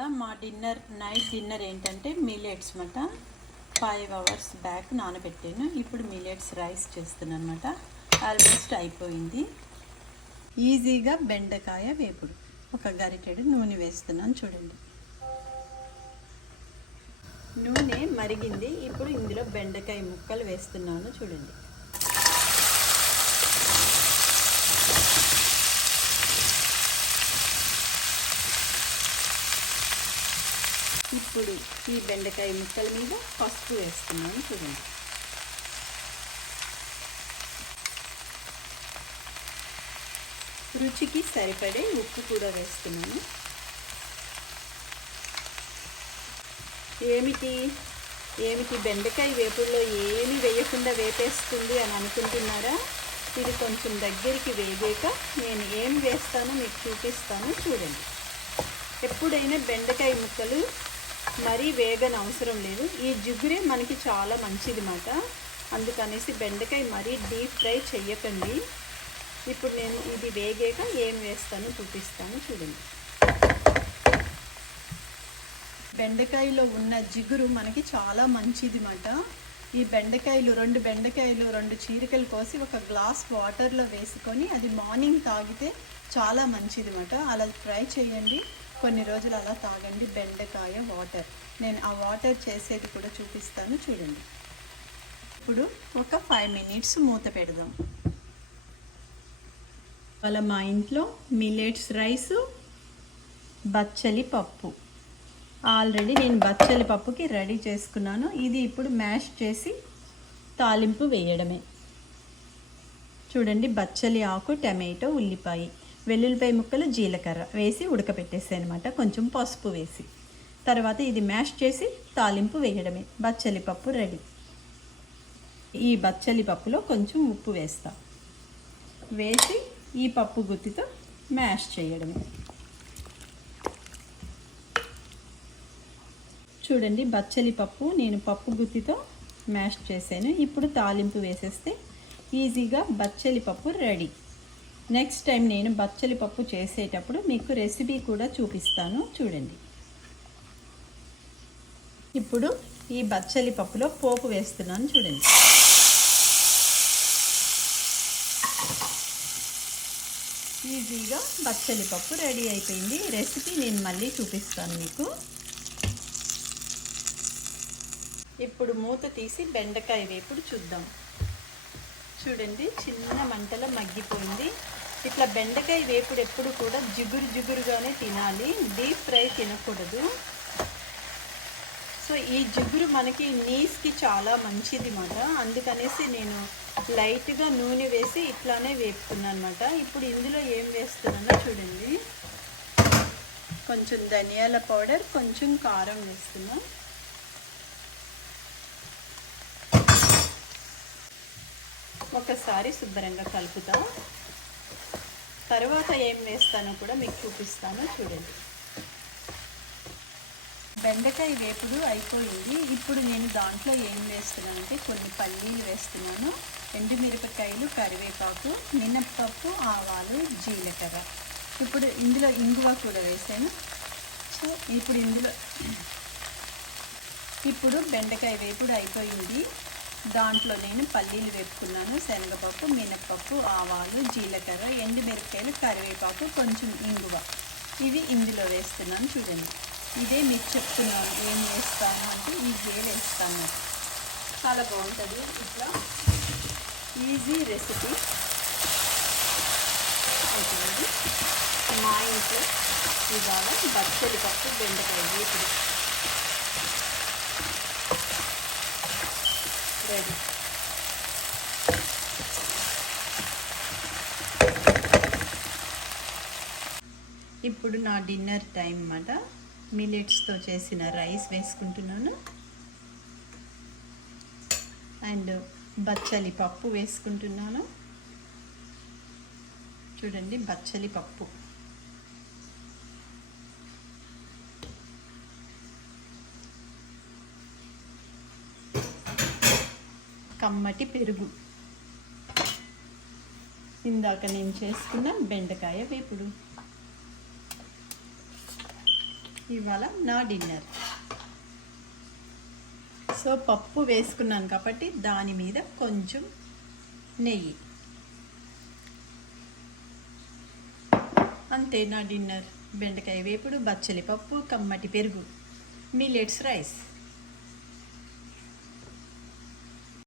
ఇవాళ మా night dinner ఏంటంటే మిల్లెట్స్ అన్నమాట. 5 hours బ్యాక్ నానబెట్టాను. ఇప్పుడు మిల్లెట్స్ రైస్ చేస్తున్నాను అనమాట. ఆల్మోస్ట్ అయిపోయింది. ఈజీగా బెండకాయ వేపుడు. ఒక గరిటెడు నూనె వేస్తున్నాను చూడండి. నూనె మరిగింది. ఇప్పుడు ఇందులో బెండకాయ ముక్కలు వేస్తున్నాను చూడండి. ఇప్పుడు ఈ బెండకాయ ముక్కల మీద పసుపు వేస్తున్నాను చూడండి. రుచికి సరిపడే ఉప్పు కూడా వేస్తున్నాను. ఏమిటి బెండకాయ వేపుడులో ఏమి వేయకుండా వేపేస్తుంది అని అనుకుంటున్నారా? ఇది కొంచెం దగ్గరికి వేగాక నేను ఏం వేస్తానో మీకు చూపిస్తాను చూడండి. ఎప్పుడైనా బెండకాయ ముక్కలు మరీ వేగన అవసరం లేదు. ఈ జిగురే మనకి చాలా మంచిది మాట. అందుకనేసి బెండకాయ మరీ డీప్ ఫ్రై చెయ్యకండి. ఇప్పుడు నేను ఇది వేగాక ఏం వేస్తానో చూపిస్తాను చూడండి. బెండకాయలో ఉన్న జిగురు మనకి చాలా మంచిది మాట. ఈ బెండకాయలు 2 చీరికలు కోసి ఒక గ్లాస్ వాటర్లో వేసుకొని అది మార్నింగ్ తాగితే చాలా మంచిది మాట. అలా ట్రై చేయండి. కొన్ని రోజులు అలా తాగండి బెండకాయ వాటర్. నేను ఆ వాటర్ చేసేది కూడా చూపిస్తాను చూడండి. ఇప్పుడు ఒక 5 minutes మూత పెడదాం. అలా మా ఇంట్లో మిల్లెట్స్ రైసు, బచ్చలి పప్పు. ఆల్రెడీ నేను బచ్చలి పప్పుకి రెడీ చేసుకున్నాను. ఇది ఇప్పుడు మ్యాష్ చేసి తాలింపు వేయడమే. చూడండి, బచ్చలి ఆకు, టమాటో, ఉల్లిపాయ, వెల్లుల్లిపాయ ముక్కలు, జీలకర్ర వేసి ఉడకపెట్టేసాయి అనమాట. కొంచెం పసుపు వేసి తర్వాత ఇది మ్యాష్ చేసి తాలింపు వేయడమే. బచ్చలి పప్పు రెడీ. ఈ బచ్చలి పప్పులో కొంచెం ఉప్పు వేస్తా. వేసి ఈ పప్పు గుత్తితో మ్యాష్ చేయడమే. చూడండి, బచ్చలి పప్పు నేను పప్పు గుత్తితో మ్యాష్ చేశాను. ఇప్పుడు తాలింపు వేసేస్తే ఈజీగా బచ్చలి పప్పు రెడీ. నెక్స్ట్ టైం నేను బచ్చలి పప్పు చేసేటప్పుడు మీకు రెసిపీ కూడా చూపిస్తాను చూడండి. ఇప్పుడు ఈ బచ్చలి పప్పులో పోపు వేస్తున్నాను చూడండి. ఈజీగా బచ్చలి పప్పు రెడీ అయిపోయింది. రెసిపీ నేను మళ్ళీ చూపిస్తాను మీకు. ఇప్పుడు మూత తీసి బెండకాయ వేపుడు చూద్దాం. చూడండి, చిన్న మంటలో మగ్గిపోయింది. ఇట్లా బెండకాయ వేపుడు ఎప్పుడు కూడా జిగురుగానే తినాలి. డీప్ ఫ్రై తినకూడదు. సో ఈ జిగురు మనకి నీస్కి చాలా మంచిది మాట. అందుకనేసి నేను లైట్గా నూనె వేసి ఇట్లానే వేపుతున్నాను అనమాట. ఇప్పుడు ఇందులో ఏం వేస్తున్నానో చూడండి. కొంచెం ధనియాల పౌడర్, కొంచెం కారం వేస్తున్నా. ఒకసారి శుభ్రంగా కలుపుతా. తర్వాత ఏం వేస్తానో కూడా మీకు చూపిస్తాను చూడండి. బెండకాయ వేపుడు అయిపోయింది. ఇప్పుడు నేను దాంట్లో ఏం వేస్తున్నానంటే కొన్ని పల్లీలు వేస్తున్నాను, ఎండుమిరపకాయలు, కరివేపాకు, మినప్పప్పు, ఆవాలు, జీలకర్ర. ఇప్పుడు ఇందులో ఇంగువ కూడా వేసాను. సో ఇప్పుడు బెండకాయ వేపుడు అయిపోయింది. దాంట్లో నేను పల్లీలు వేపుకున్నాను, శనగపప్పు, మినప్పప్పు, ఆవాలు, జీలకర్ర, ఎండుమిరపకాయలు, కరివేపాకు, కొంచెం ఇంగువ. ఇవి ఇందులో వేస్తున్నాను చూడండి. ఇదే మీకు చెప్తున్నాను ఏం వేస్తాను అంటే ఇవే వేస్తాను. చాలా బాగుంటుంది. ఇట్లా ఈజీ రెసిపీ అవుతుంది. మా ఇంట్లో ఇవాళ బచ్చలి పప్పు, బెండకాయ వేపుడు రెడీ. ఇప్పుడు నా డిన్నర్ టైం అన్నమాట. మిల్లెట్స్తో చేసిన రైస్ వేసుకుంటున్నాను అండ్ బచ్చలి పప్పు వేసుకుంటున్నాను. చూడండి, బచ్చలి పప్పు. కమ్మటి పెరుగు. ఇందాక నేను చేసుకున్న బెండకాయ వేపుడు. ఇవాళ నా డిన్నర్. సో పప్పు వేసుకున్నాను కాబట్టి దాని మీద కొంచెం నెయ్యి. అంతే నా డిన్నర్. బెండకాయ వేపుడు, బచ్చలి పప్పు, కమ్మటి పెరుగు, మిల్లెట్స్ రైస్.